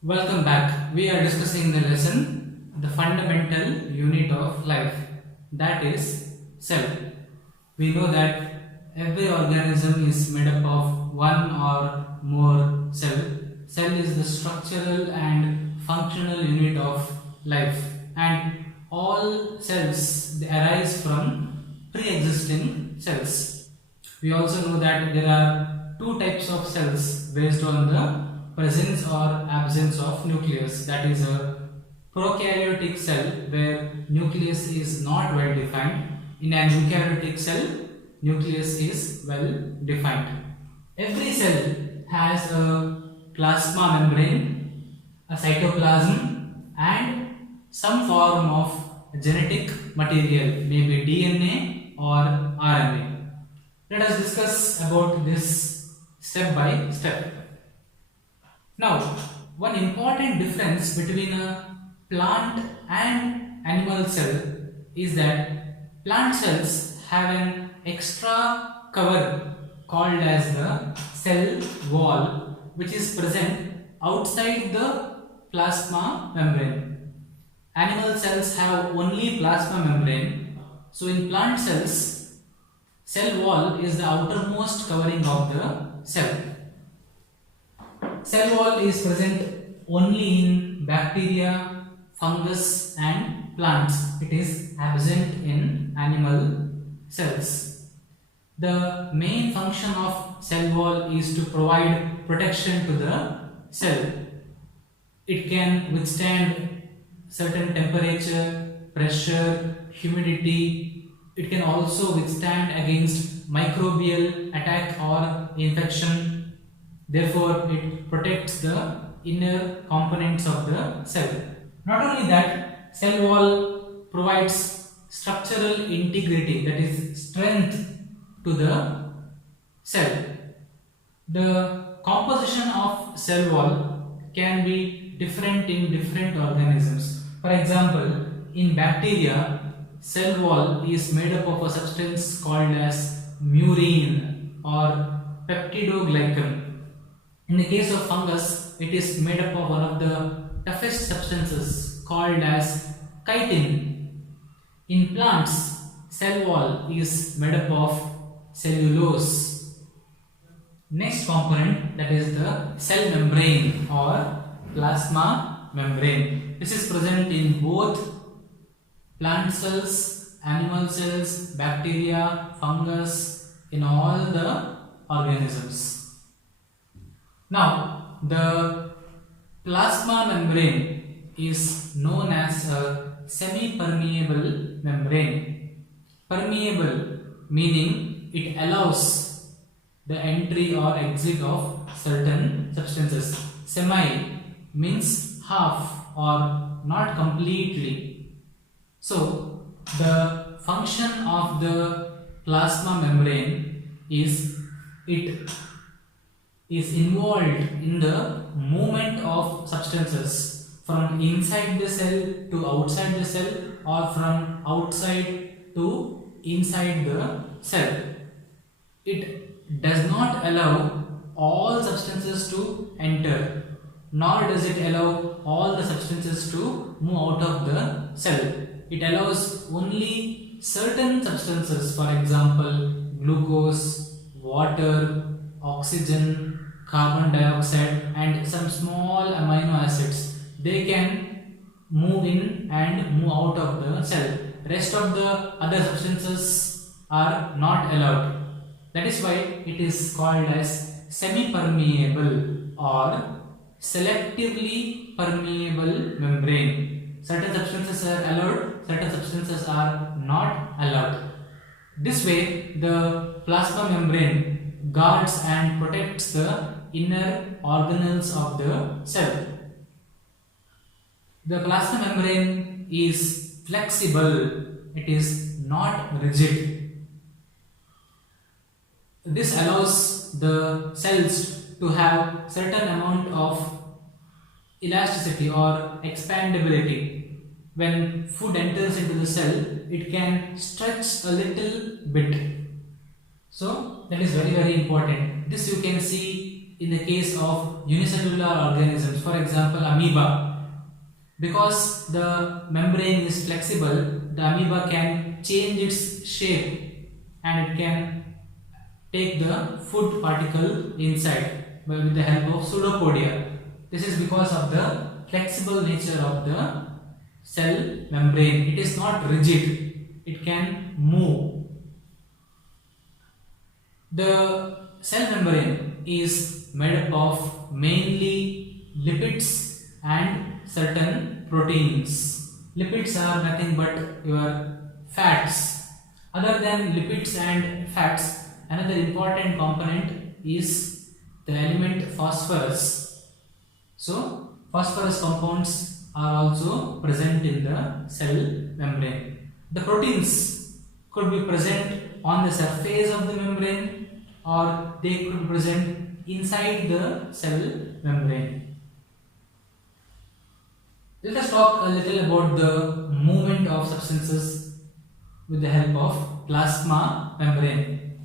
Welcome back. We are discussing the lesson, the fundamental unit of life, that is cell. We know that every organism is made up of one or more cell. Cell is the structural and functional unit of life, and all cells they arise from pre-existing cells. We also know that there are two types of cells based on the presence or absence of nucleus. That is a prokaryotic cell where nucleus is not well defined. In an eukaryotic cell, nucleus is well defined. Every cell has a plasma membrane, a cytoplasm, and some form of genetic material, maybe DNA or RNA. Let us discuss about this step by step. Now, one important difference between a plant and animal cell is that plant cells have an extra cover called as the cell wall, which is present outside the plasma membrane. Animal cells have only plasma membrane. So in plant cells, cell wall is the outermost covering of the cell. Cell wall is present only in bacteria, fungus and plants. It is absent in animal cells. The main function of cell wall is to provide protection to the cell. It can withstand certain temperature, pressure, humidity. It can also withstand against microbial attack or infection. Therefore, it protects the inner components of the cell. Not only that, cell wall provides structural integrity, that is strength to the cell. The composition of cell wall can be different in different organisms. For example, in bacteria, cell wall is made up of a substance called as murine or peptidoglycan. In the case of fungus, it is made up of one of the toughest substances called as chitin. In plants, cell wall is made up of cellulose. Next component, that is the cell membrane or plasma membrane. This is present in both plant cells, animal cells, bacteria, fungus, in all the organisms. Now, the plasma membrane is known as a semi-permeable membrane. Permeable meaning it allows the entry or exit of certain substances. Semi means half or not completely. So, the function of the plasma membrane is it is involved in the movement of substances from inside the cell to outside the cell or from outside to inside the cell. It does not allow all substances to enter, nor does it allow all the substances to move out of the cell. It allows only certain substances, for example, glucose, water, oxygen, carbon dioxide and some small amino acids. They can move in and move out of the cell. Rest of the other substances are not allowed. That is why it is called as semi-permeable or selectively permeable membrane. Certain substances are allowed, certain substances are not allowed. This way, the plasma membrane guards and protects the inner organelles of the cell. The plasma membrane is flexible, it is not rigid. This allows the cells to have certain amount of elasticity or expandability. When food enters into the cell, it can stretch a little bit. So that is very important. This you can see in the case of unicellular organisms, for example amoeba. Because the membrane is flexible, the amoeba can change its shape and it can take the food particle inside with the help of pseudopodia. This is because of the flexible nature of the cell membrane. It is not rigid, it can move. The cell membrane is made up of mainly lipids and certain proteins. Lipids are nothing but your fats. Other than lipids and fats, another important component is the element phosphorus. So, phosphorus compounds are also present in the cell membrane. The proteins could be present on the surface of the membrane or they could be present inside the cell membrane. Let us talk a little about the movement of substances with the help of plasma membrane.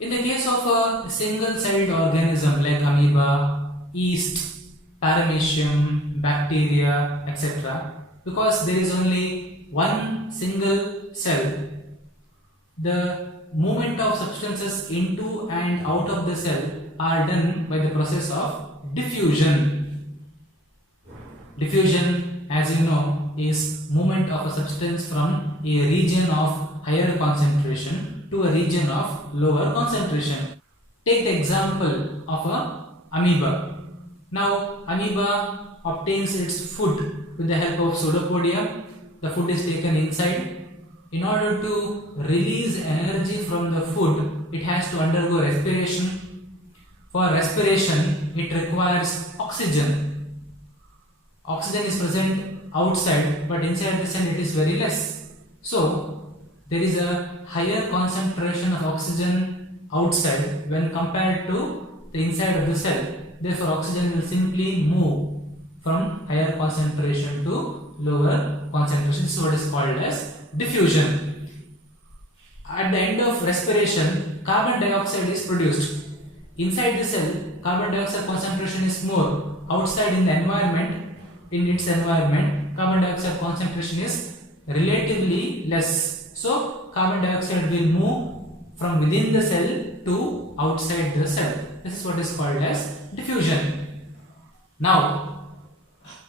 In the case of a single-celled organism like amoeba, yeast, paramecium, bacteria, etc., because there is only one single cell, the movement of substances into and out of the cell are done by the process of diffusion. Diffusion, as you know, is movement of a substance from a region of higher concentration to a region of lower concentration. Take the example of a amoeba. Now, amoeba obtains its food with the help of pseudopodia. The food is taken inside. In order to release energy from the food, it has to undergo respiration. For respiration, it requires oxygen. Oxygen is present outside, but inside the cell it is very less. So, there is a higher concentration of oxygen outside when compared to the inside of the cell. Therefore, oxygen will simply move from higher concentration to lower concentration. This is what is called as diffusion. At the end of respiration, carbon dioxide is produced. Inside the cell, carbon dioxide concentration is more. Outside in the environment, in its environment, carbon dioxide concentration is relatively less. So, carbon dioxide will move from within the cell to outside the cell. This is what is called as diffusion. Now,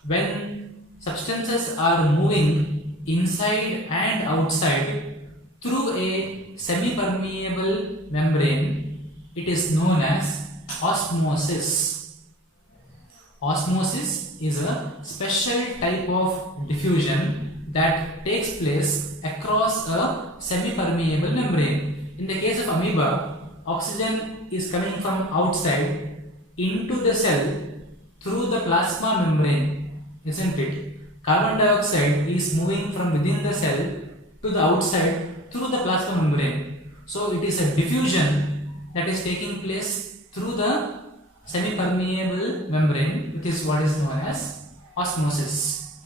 when substances are moving inside and outside through a semi-permeable membrane, it is known as osmosis. Osmosis is a special type of diffusion that takes place across a semi-permeable membrane. In the case of amoeba, oxygen is coming from outside into the cell through the plasma membrane, isn't it? Carbon dioxide is moving from within the cell to the outside through the plasma membrane. So it is a diffusion that is taking place through the semi-permeable membrane, which is what is known as osmosis.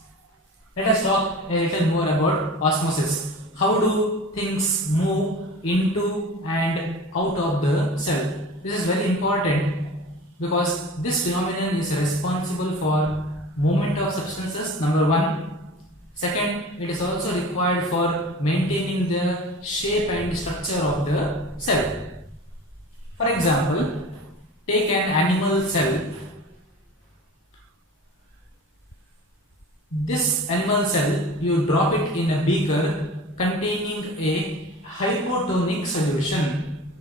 Let us talk a little more about osmosis. How do things move into and out of the cell? This is very important because this phenomenon is responsible for movement of substances, number one. Second, it is also required for maintaining the shape and structure of the cell. For example, take an animal cell. This animal cell, you drop it in a beaker containing a hypotonic solution.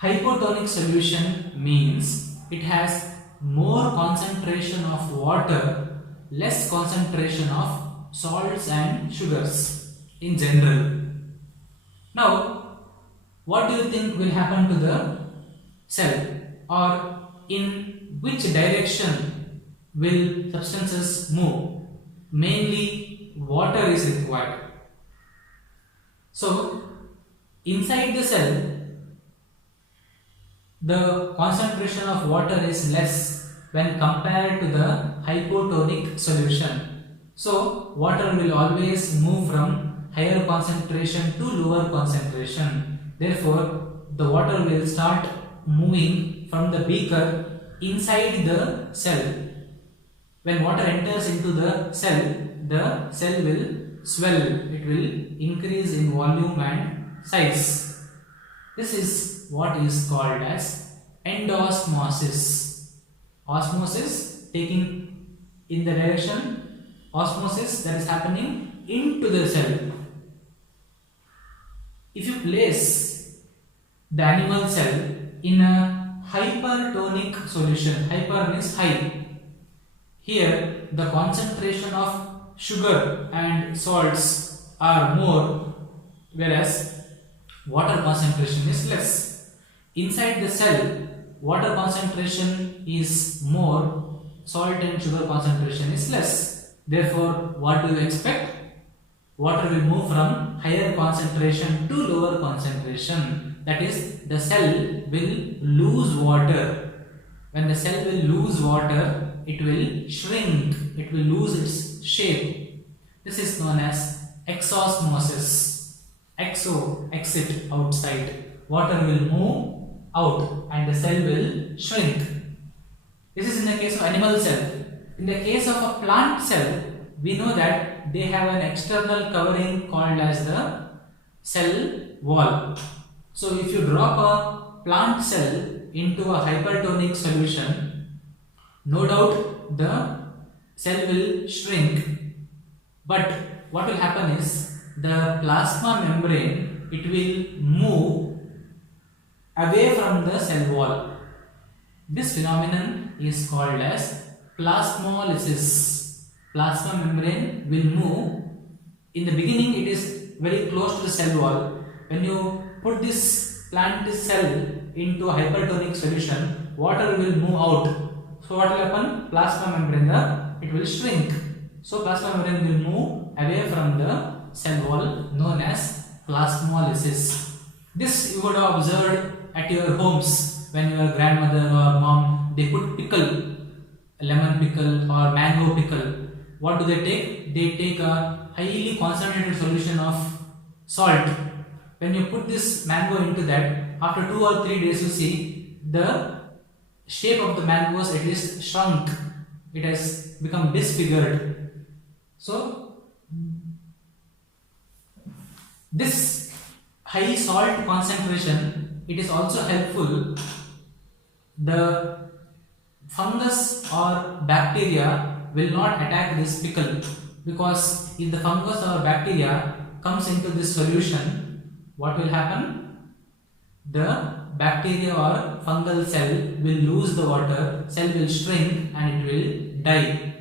Hypotonic solution means it has more concentration of water, less concentration of salts and sugars in general. Now, what do you think will happen to the cell? Or in which direction will substances move? Mainly water is required. So, inside the cell, the concentration of water is less when compared to the hypotonic solution. So, water will always move from higher concentration to lower concentration. Therefore, the water will start moving from the beaker inside the cell. When water enters into the cell will swell. It will increase in volume and size. This is what is called as endosmosis. Osmosis taking in the direction, osmosis that is happening into the cell. If you place the animal cell in a hypertonic solution, hyper means high. Here the concentration of sugar and salts are more, whereas water concentration is less. Inside the cell, water concentration is more, salt and sugar concentration is less. Therefore, what do you expect? Water will move from higher concentration to lower concentration. That is, the cell will lose water. When the cell will lose water, it will shrink, it will lose its shape. This is known as exosmosis. Exo, exit, outside. Water will move out and the cell will shrink. This is in the case of animal cell. In the case of a plant cell, we know that they have an external covering called as the cell wall. So if you drop a plant cell into a hypertonic solution, no doubt the cell will shrink, but what will happen is the plasma membrane, it will move away from the cell wall. This phenomenon is called as plasmolysis. Plasma membrane will move. In the beginning it is very close to the cell wall. When you put this plant cell into a hypertonic solution, water will move out. So what will happen? Plasma membrane, it will shrink. So plasma membrane will move away from the cell wall, known as plasmolysis. This you would have observed at your homes when your grandmother or mom, they put pickle, lemon pickle or mango pickle. What do they take? They take a highly concentrated solution of salt. When you put this mango into that, after 2 or 3 days you see the shape of the mangoes, it is shrunk. It has become disfigured. So this high salt concentration, it is also helpful. The fungus or bacteria will not attack this pickle, because if the fungus or bacteria comes into this solution, what will happen? The bacteria or fungal cell will lose the water, cell will shrink and it will die.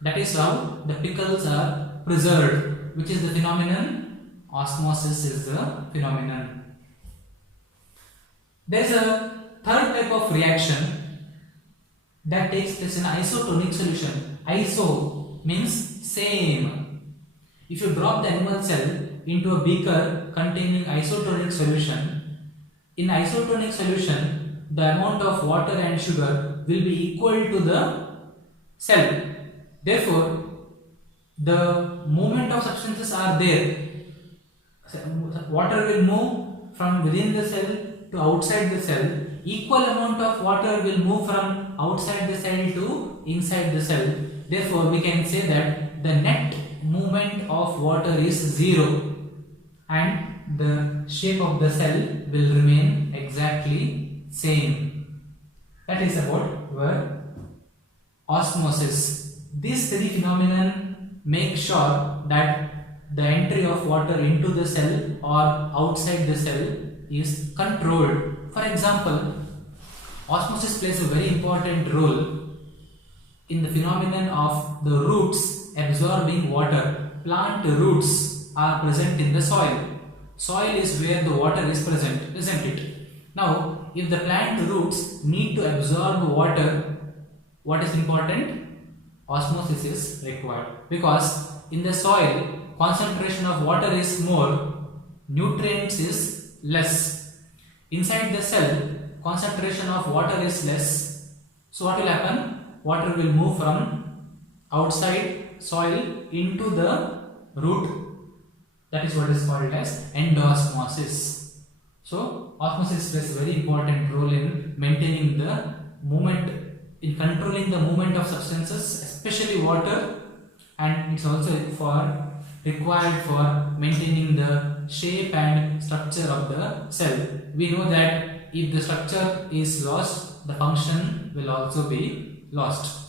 That is how the pickles are preserved. Which is the phenomenon? Osmosis is the phenomenon. There is a third type of reaction that takes place in an isotonic solution. Iso means same. If you drop the animal cell into a beaker containing isotonic solution, in isotonic solution, the amount of water and sugar will be equal to the cell. Therefore, the movement of substances are there. Water will move from within the cell to outside the cell. Equal amount of water will move from outside the cell to inside the cell. Therefore, we can say that the net movement of water is 0 and the shape of the cell will remain exactly same. That is about your osmosis. These three phenomena make sure that the entry of water into the cell or outside the cell is controlled. For example, osmosis plays a very important role in the phenomenon of the roots absorbing water. Plant roots are present in the soil. Soil is where the water is present, isn't it? Now, if the plant roots need to absorb water, what is important? Osmosis is required, because in the soil concentration of water is more, nutrients is less. Inside the cell concentration of water is less. So what will happen? Water will move from outside soil into the root. That is what is called as endosmosis. So osmosis plays a very important role in maintaining the movement, in controlling the movement of substances, especially water, and it's also required for maintaining the shape and structure of the cell. We know that if the structure is lost, the function will also be lost.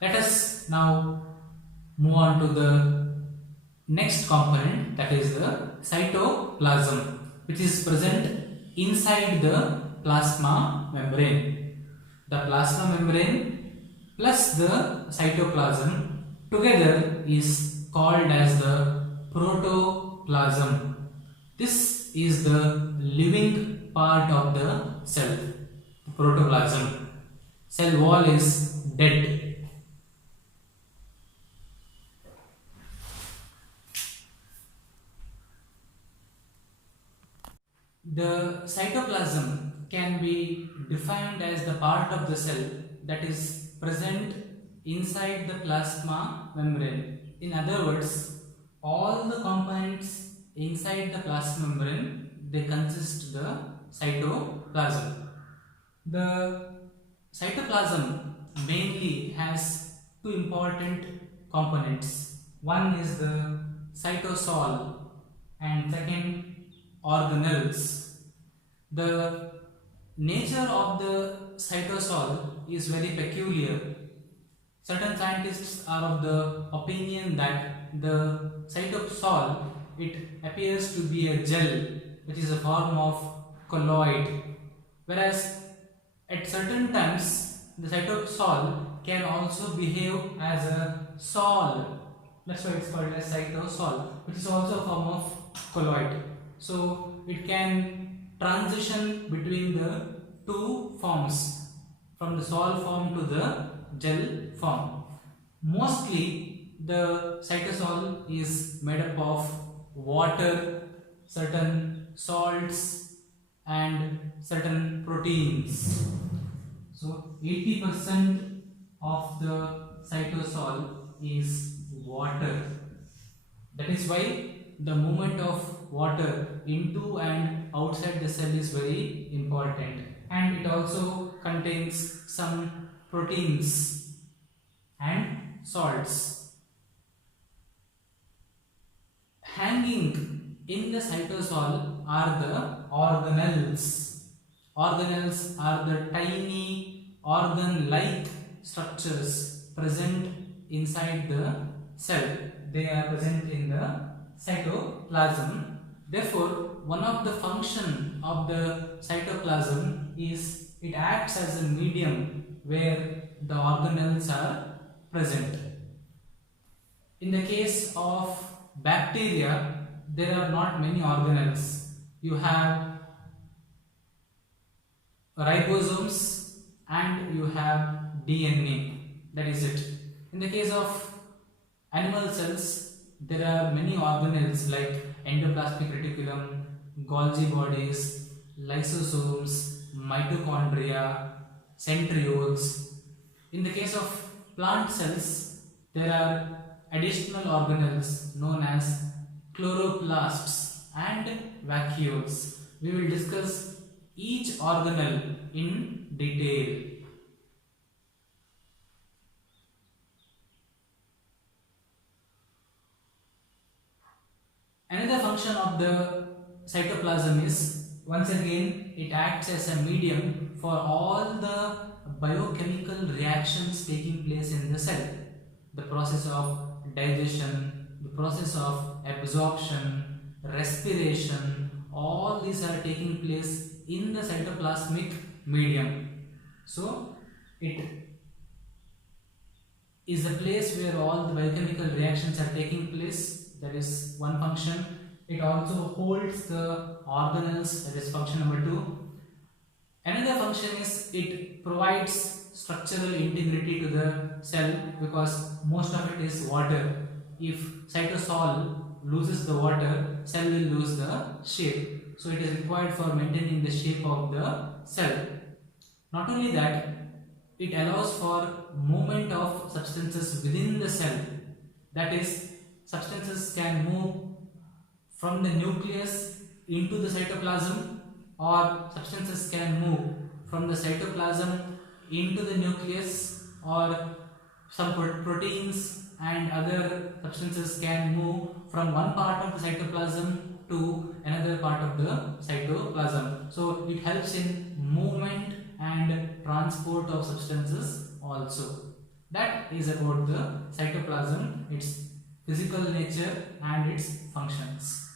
Let us now move on to the next component, that is the cytoplasm, which is present inside the plasma membrane. The plasma membrane plus the cytoplasm together is called as the protoplasm. This is the living part of the cell, the protoplasm. Cell wall is dead. The cytoplasm can be defined as the part of the cell that is present inside the plasma membrane. In other words, all the components inside the plasma membrane, they consist the cytoplasm. The cytoplasm mainly has two important components. One is the cytosol and second organelles. The nature of the cytosol is very peculiar. Certain scientists are of the opinion that the cytosol, it appears to be a gel which is a form of colloid, whereas at certain times the cytosol can also behave as a sol. That's why it's called as cytosol, which is also a form of colloid. So it can transition between the two forms, from the sol form to the gel form. Mostly the cytosol is made up of water, certain salts and certain proteins. So 80% of the cytosol is water. That is why the movement of water into and outside the cell is very important, and it also contains some proteins and salts. Hanging in the cytosol are the organelles. Organelles are the tiny organ-like structures present inside the cell. They are present in the cytoplasm. Therefore, one of the function of the cytoplasm is it acts as a medium where the organelles are present. In the case of bacteria, there are not many organelles. You have ribosomes and you have DNA. That is it. In the case of animal cells, there are many organelles like endoplasmic reticulum, Golgi bodies, lysosomes, mitochondria, centrioles. In the case of plant cells, there are additional organelles known as chloroplasts and vacuoles. We will discuss each organelle in detail. Another function of the cytoplasm is, once again, it acts as a medium for all the biochemical reactions taking place in the cell. The process of digestion, the process of absorption, respiration, all these are taking place in the cytoplasmic medium. So, it is a place where all the biochemical reactions are taking place. That is one function. It also holds the organelles. That is function number 2. Another function is it provides structural integrity to the cell, because most of it is water. If cytosol loses the water, cell will lose the shape. So it is required for maintaining the shape of the cell. Not only that, it allows for movement of substances within the cell. That is, substances can move from the nucleus into the cytoplasm, or substances can move from the cytoplasm into the nucleus, or some proteins and other substances can move from one part of the cytoplasm to another part of the cytoplasm. So it helps in movement and transport of substances also. That is about the cytoplasm, its physical nature and its functions.